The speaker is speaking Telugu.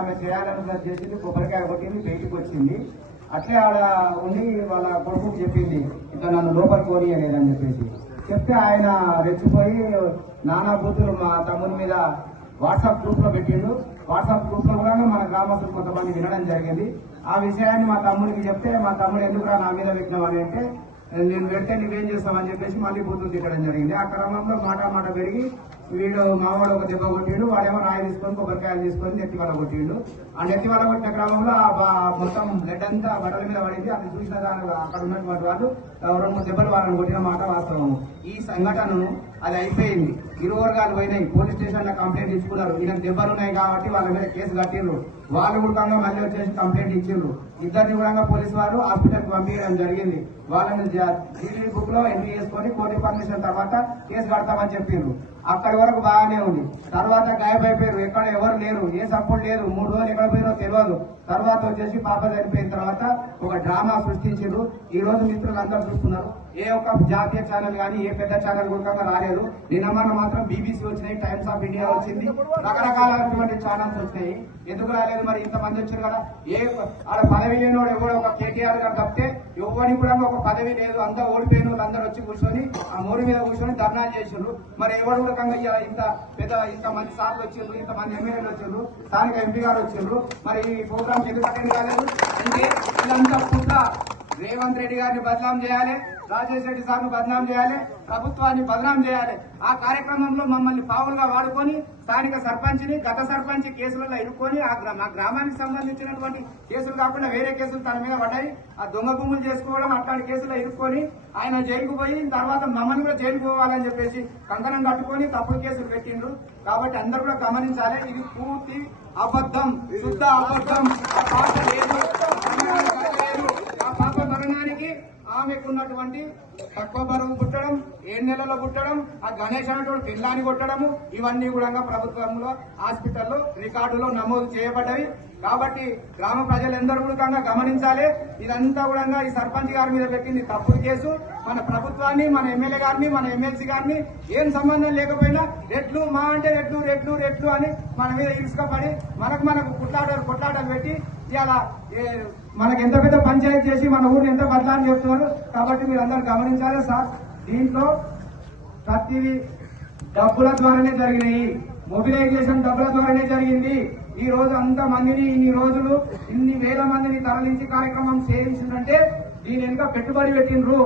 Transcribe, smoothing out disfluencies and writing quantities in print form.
ఆమె చేయాలని చేసింది, కొబ్బరికాయ కొట్టింది, బయటికి వచ్చింది. అట్లే ఆడ ఉండి వాళ్ళ కొడుకుకి చెప్పింది, ఇట్లా నన్ను లోపలికి పోనీయలేదని చెప్పేసి చెప్తే ఆయన రెచ్చిపోయి నానా బూతులు మా తమ్ముని మీద వాట్సాప్ గ్రూప్ లో పెట్టిండు. వాట్సాప్ గ్రూప్ లో కూడా మన గ్రామస్తులు కొంతమంది వినడం జరిగింది. ఆ విషయాన్ని మా తమ్ముడికి చెప్తే మా తమ్ముడు ఎందుకురా నా మీద పెట్టినామని అంటే, నేను పెడితే నువ్వేం చేస్తామని చెప్పేసి మళ్ళీ బూతులు తిట్టడం జరిగింది. ఆ క్రమంలో మాట పెరిగి వీడు మావాడు ఒక దెబ్బ కొట్టిండు, వాడేమో రాయి తీసుకొని కొబ్బరికాయలు తీసుకొని నెత్తి వల్ల కొట్టిండు. ఆ నెత్తి వల్ల కొట్టిన క్రమంలో మొత్తం బ్లడ్ అంతా బట్టల మీద పడింది. అది చూసిన దాని అక్కడ ఉన్నటువంటి వాళ్ళు 2-3 దెబ్బలు వాళ్ళని కొట్టిన మాట వాస్తవము. ఈ సంఘటనను అది అయిపోయింది, ఇరు వర్గాలు పోయినాయి, పోలీస్ స్టేషన్ లో కంప్లైంట్ ఇచ్చుకున్నారు. ఈయనకు దెబ్బలు ఉన్నాయి కాబట్టి వాళ్ళ మీద కేసు కట్టిండ్రు. వాళ్ళు కూడా మళ్ళీ వచ్చేసి కంప్లైంట్ ఇచ్చిండ్రు. ఇద్దరిని కూడా పోలీసు వారు హాస్పిటల్ కు పంపించడం జరిగింది. వాళ్ళని జీడీ బుక్ లో ఎంట్రీ చేసుకొని కోర్టు పర్మిషన్ తర్వాత కేసు కడతామని చెప్పిండ్రు. అక్కడి వరకు బాగానే ఉంది. తర్వాత గాయపడిపోయారు, ఎక్కడ ఎవరు లేరు, ఏ సపోర్ట్ లేదు. 3 రోజులు ఎక్కడ పోయినో తెలియదు. తర్వాత వచ్చేసి పాప చనిపోయిన తర్వాత ఒక డ్రామా సృష్టించారు. ఈ రోజు మిత్రులు అందరూ చూస్తున్నారు. ఏ ఒక్క జాతీయ ఛానల్ కానీ ఏ పెద్ద ఛానల్ కూడా రాలేదు. నిన్న మాత్రం బీబీసీ వచ్చినాయి, టైమ్స్ ఆఫ్ ఇండియా వచ్చింది, రకరకాలైనటువంటి ఛానల్స్ వచ్చినాయి. ఎందుకు రాలేదు మరి? ఇంతమంది వచ్చారు కదా. ఆడ పదవి లేనివాడు ఎవడో ఒక కేటీఆర్ గారు తప్పితే ఎవరికి కూడా ఒక పదవి లేదు. అంతా ఓడిపోయిన వాళ్ళు అందరూ వచ్చి కూర్చొని ఆ మోరి మీద కూర్చొని ధర్నాలు చేసిండ్రు. మరి ఎవరు కూడా ఇంతమంది సార్లు వచ్చిండ్రు, ఇంతమంది ఎమ్మెల్యేలు వచ్చిండ్రు, స్థానిక ఎంపీ గారు వచ్చిండ్రు. మరి ఈ ప్రోగ్రామ్ ఎందుకు అటెండ్ కాలేదు అంటే ఇదంతా పుట్ట రేవంత్ రెడ్డి గారిని బదనాం చేయాలి, రాజేష్ రెడ్డి సార్ను బదనాం చేయాలి, ప్రభుత్వాన్ని బదనాం చేయాలి. ఆ కార్యక్రమంలో మమ్మల్ని పావులుగా వాడుకొని స్థానిక సర్పంచ్ని, గత సర్పంచ్ కేసులలో ఇరుక్కొని మా గ్రామానికి సంబంధించినటువంటి కేసులు కాకుండా వేరే కేసులు తన మీద పడ్డాయి. ఆ దొంగ భూములు చేసుకోవడం అట్లాంటి కేసులో ఇరుక్కొని ఆయన జైలుకు పోయి తర్వాత మమ్మల్ని కూడా జైలుకు పోవాలని చెప్పేసి కంకణం కట్టుకొని తప్పుడు కేసులు పెట్టిండ్రు. కాబట్టి అందరూ కూడా గమనించాలి, ఇది పూర్తి అబద్ధం, శుద్ధ అబద్ధం. ఆ పాట లేదు, ఆ పాప మరణానికి ఆమెకున్నటువంటి తక్కువ బరువు పుట్టడం, 7 నెలల్లో పుట్టడం, ఆ గణేష్ అనేటువంటి పిల్లాన్ని కొట్టడము, ఇవన్నీ కూడా ప్రభుత్వంలో హాస్పిటల్లో రికార్డులో నమోదు చేయబడ్డవి. కాబట్టి గ్రామ ప్రజలందరూ కూడా గమనించాలి. ఇదంతా కూడా ఈ సర్పంచ్ గారి మీద పెట్టింది తప్పుడు కేసు. మన ప్రభుత్వాన్ని, మన ఎమ్మెల్యే గారిని, మన ఎమ్మెల్సీ గారిని ఏం సంబంధం లేకపోయినా రెట్లు మా అంటే రెట్లు అని మన మీద ఇరుసుకపడి మనకు కొట్లాటలు పెట్టి ఇలా మనకు ఎంత పెద్ద పంచాయతీ చేసి మన ఊరిని ఎంత బదలాన్ని చెప్తున్నారు. కాబట్టి మీరు అందరూ గమనించాలి సార్. దీంట్లో ప్రతిదీ డబ్బుల ద్వారానే జరిగినాయి, మొబిలైజేషన్ డబ్బుల ద్వారానే జరిగింది. ఈ రోజు అంతమందిని ఇన్ని వేల మందిని తరలించి కార్యక్రమం చేయించిందంటే దీని వెనుక పెట్టుబడి పెట్టిండ్రు.